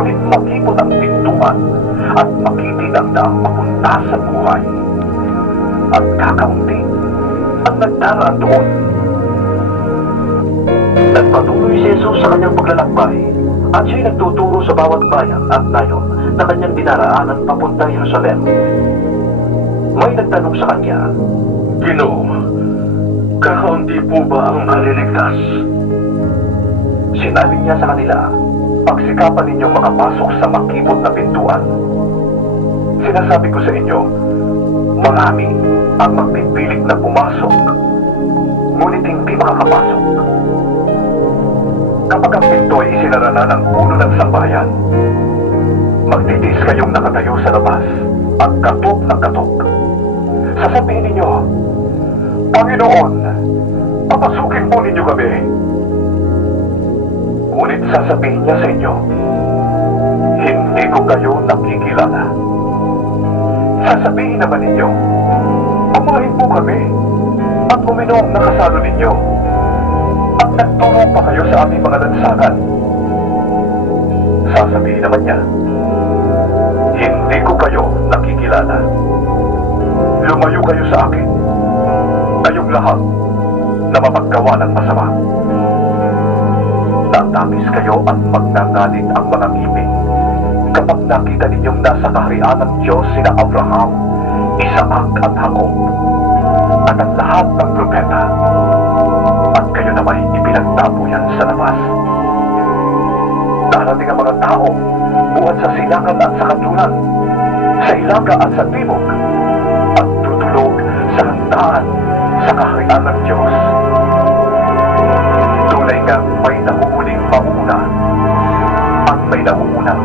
ngunit makipot ang pintuan at makitid ang daang papunta sa buhay. At kakaunti ang nagdaraan doon. Nagpatuloy si Jesus sa kanyang paglalakbay at siya'y nagtuturo sa bawat bayan at nayon na kanyang dinaraanan papunta Jerusalem. May nagtanong sa kanya, Ginoo, kakaunti po ba ang maliligtas? Sinabi niya sa kanila, pagsikapan ninyong makapasok sa makipot na pintuan. Sinasabi ko sa inyo, marami ang magpipilit na pumasok, ngunit hindi makakapasok. Kapag ang pinto ay isinara na ng puno ng sambahayan, magtitiis kayong nakatayo sa labas at katok na katok. Sasabihin ninyo, Panginoon, papasukin po ninyo kami. Ngunit sasabihin niya sa inyo, hindi ko kayo nakikilala. Sasabihin naman ninyo, kumain po kami at uminom na kasalo ninyo at nagturo pa kayo sa aming mga lansangan. Sasabihin naman niya, hindi ko kayo nakikilala. Lumayo kayo sa akin, kayong lahat na mapaggawa ng masama. Tatamis kayo at magngangalit ang mga ngipin kapag nakita ninyong nasa kaharian ng Diyos sina Abraham, Isaac at Jacob at ang lahat ng propeta, at kayo naman ipinagtabuyan sa labas. Darating ang mga tao buhat sa silangan at sa kanluran, sa ilaga at sa timog, at tutulog sa handaan sa kaharian ng Diyos. Tunay nga may nahuhuling mauna at may nauunang